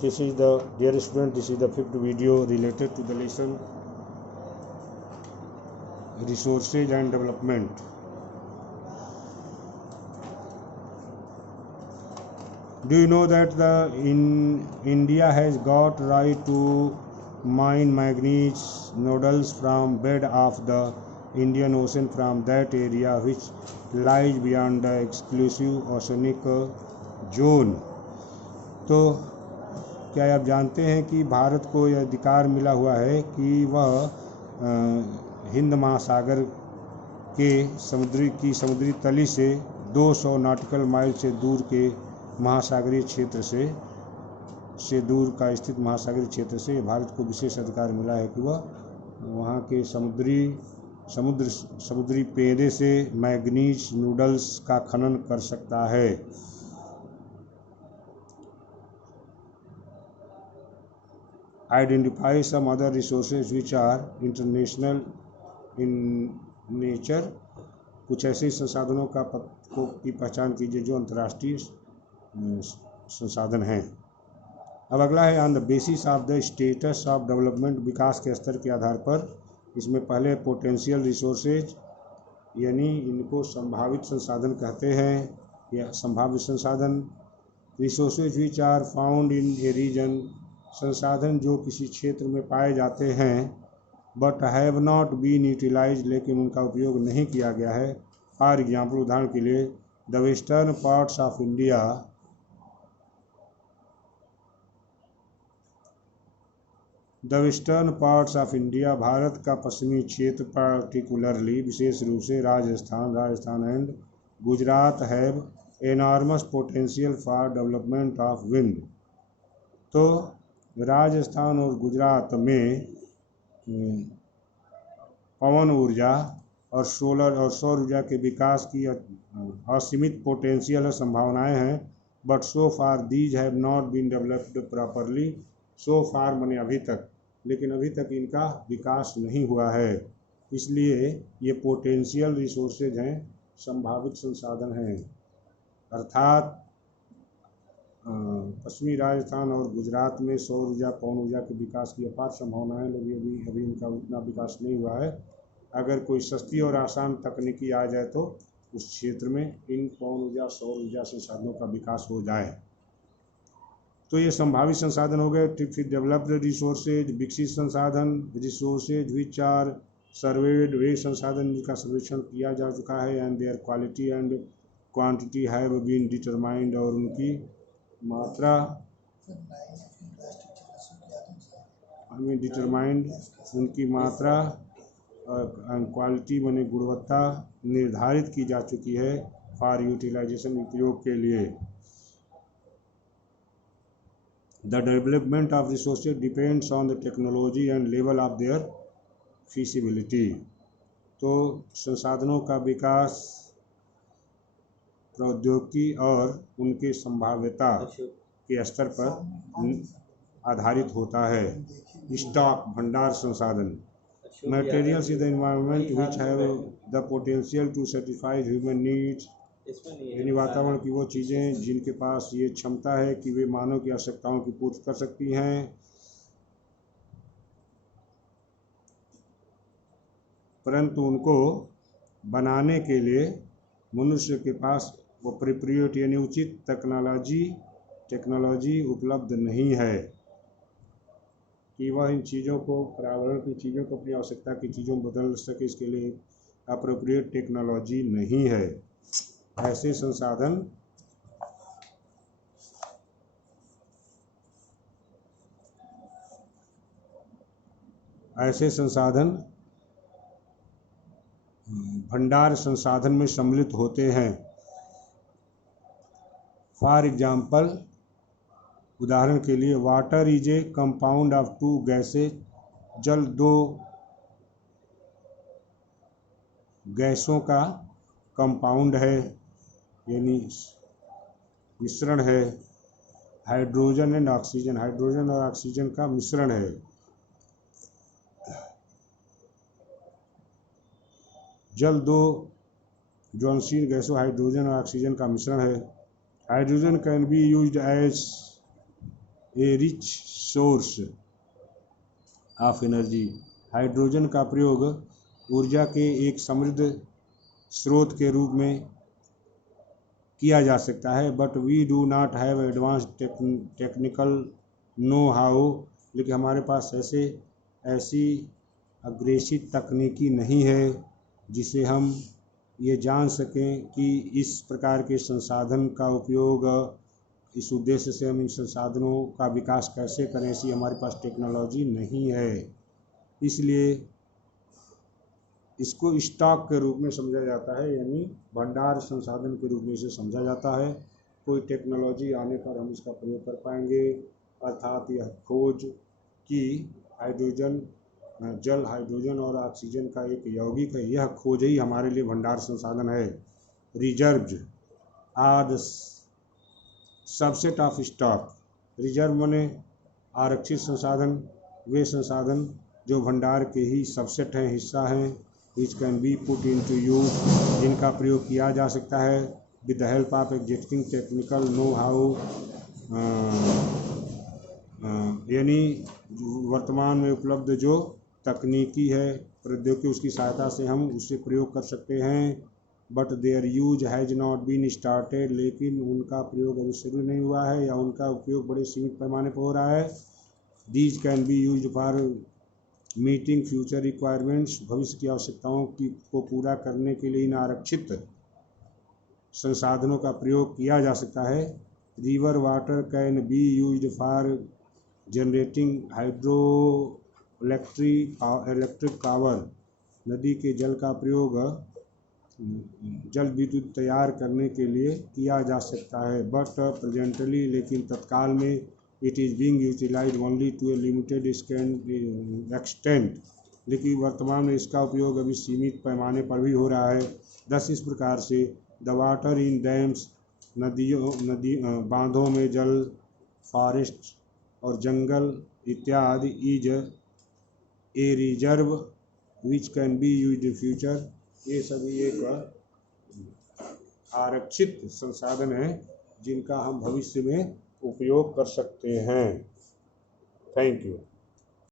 Dear student, this is the fifth video related to the lesson resources and development. Do you know that India has got right to mine manganese nodules from bed of the Indian Ocean from that area which lies beyond the exclusive oceanic zone? तो क्या आप जानते हैं कि भारत को यह अधिकार मिला हुआ है कि वह हिंद महासागर के समुद्री तली से 200 नॉटिकल माइल से दूर के महासागरीय क्षेत्र से दूर का स्थित महासागरीय क्षेत्र से भारत को विशेष अधिकार मिला है कि वह वहाँ के समुद्री पेड़े से मैंगनीज नूडल्स का खनन कर सकता है। Identify some other resources which are international in nature. कुछ ऐसे संसाधनों की पहचान कीजिए जो अंतर्राष्ट्रीय संसाधन हैं। अब अगला है on the basis of the status of development, विकास के स्तर के आधार पर। इसमें पहले पोटेंशियल रिसोर्सेज, यानी इनको संभावित संसाधन कहते हैं या संभाव्य संसाधन। Resources which are found in a region, संसाधन जो किसी क्षेत्र में पाए जाते हैं but have not been utilise, लेकिन उनका उपयोग नहीं किया गया है। फॉर एग्जाम्पल, उदाहरण के लिए, the western parts of India, Bharat का पश्चिमी क्षेत्र, पार्टिकुलरली विशेष रूप से Rajasthan and Gujarat have enormous potential for development of wind. तो राजस्थान और गुजरात में पवन ऊर्जा और सौर ऊर्जा के विकास की असीमित पोटेंशियल और संभावनाएं हैं, but so far these have not been developed properly. So far माने अभी तक, लेकिन अभी तक इनका विकास नहीं हुआ है, इसलिए ये पोटेंशियल रिसोर्सेज हैं, संभावित संसाधन हैं। अर्थात पश्चिमी राजस्थान और गुजरात में सौर ऊर्जा पवन ऊर्जा के विकास की अपार संभावनाएं, लेकिन अभी इनका उतना विकास नहीं हुआ है। अगर कोई सस्ती और आसान तकनीकी आ जाए तो उस क्षेत्र में इन पवन ऊर्जा सौर ऊर्जा संसाधनों का विकास हो जाए। तो ये संभावित संसाधन हो गए। फिर डेवलप्ड रिसोर्सेज, विकसित संसाधन। रिसोर्सेज विच आर सर्वेड, वे संसाधन जिनका सर्वेक्षण किया जा चुका है। And their quality and quantity have been determined, और उनकी मात्रा उनकी मात्रा और क्वालिटी माने गुणवत्ता निर्धारित की जा चुकी है फॉर यूटिलाइजेशन, उपयोग के लिए। The development of resources depends on the technology and level of their feasibility. तो संसाधनों का विकास प्रौद्योगिकी और उनके संभाव्यता के स्तर पर आधारित होता है। स्टॉक, भंडार संसाधन। Materials in the environment which have the potential to satisfy human needs, यानी वातावरण की वो चीज़ें जिनके पास ये क्षमता है कि वे मानव की आवश्यकताओं की पूर्ति कर सकती हैं, परंतु उनको बनाने के लिए मनुष्य के पास एप्रोप्रिएट यानी उचित टेक्नोलॉजी उपलब्ध नहीं है कि वह इन चीज़ों को, पर्यावरण की चीज़ों को अपनी आवश्यकता की चीज़ों में बदल सके। इसके लिए एप्रोप्रिएट टेक्नोलॉजी नहीं है। ऐसे संसाधन भंडार संसाधन में सम्मिलित होते हैं। फॉर एग्जाम्पल, उदाहरण के लिए, water is a compound of to gases, जल दो गैसों का कंपाउंड है यानी मिश्रण है। हाइड्रोजन एंड ऑक्सीजन, हाइड्रोजन और ऑक्सीजन का मिश्रण है। जल दो ज्वलनशील गैसों हाइड्रोजन और ऑक्सीजन का मिश्रण है। Hydrogen can be used as a rich source of energy. Hydrogen का प्रयोग ऊर्जा के एक समृद्ध स्रोत के रूप में किया जा सकता है, but we do not have advance technical know how, लेकिन हमारे पास ऐसी अग्रेसित तकनीकी नहीं है जिसे हम ये जान सकें कि इस प्रकार के संसाधन का उपयोग, इस उद्देश्य से हम इन संसाधनों का विकास कैसे करें, ऐसी हमारे पास टेक्नोलॉजी नहीं है। इसलिए इसको स्टॉक के रूप में समझा जाता है, यानी भंडार संसाधन के रूप में इसे समझा जाता है। कोई टेक्नोलॉजी आने पर हम इसका प्रयोग कर पाएंगे, अर्थात यह खोज कि हाइड्रोजन जल, हाइड्रोजन और ऑक्सीजन का एक यौगिक है, यह खोज ही हमारे लिए भंडार संसाधन है। Reserves are the subset of stock. Reserve माने आरक्षित संसाधन, वे संसाधन जो भंडार के ही सबसेट हैं, हिस्सा हैं। Which can be put into use, जिनका प्रयोग किया जा सकता है with the help of existing technical know how, यानी वर्तमान में उपलब्ध जो तकनीकी है, प्रौद्योगिकी, उसकी सहायता से हम उससे प्रयोग कर सकते हैं। But their use has not been started, लेकिन उनका प्रयोग अभी शुरू नहीं हुआ है या उनका उपयोग बड़े सीमित पैमाने पर हो रहा है। These can be use for meeting future requirements, भविष्य की आवश्यकताओं को पूरा करने के लिए इन आरक्षित संसाधनों का प्रयोग किया जा सकता है। River water can be used for generating hydro electric power, नदी के जल का प्रयोग जल विद्युत तैयार करने के लिए किया जा सकता है। बट प्रेजेंटली, लेकिन तत्काल में, it is being utilised only to a limited extent, लेकिन वर्तमान में इसका उपयोग अभी सीमित पैमाने पर भी हो रहा है। दस इस प्रकार से द वाटर इन डैम्स, बांधों में जल, फॉरेस्ट और जंगल इत्यादि, is a reserve which can be used in future, ये सभी एक आरक्षित संसाधन है जिनका हम भविष्य में उपयोग कर सकते हैं। Thank you.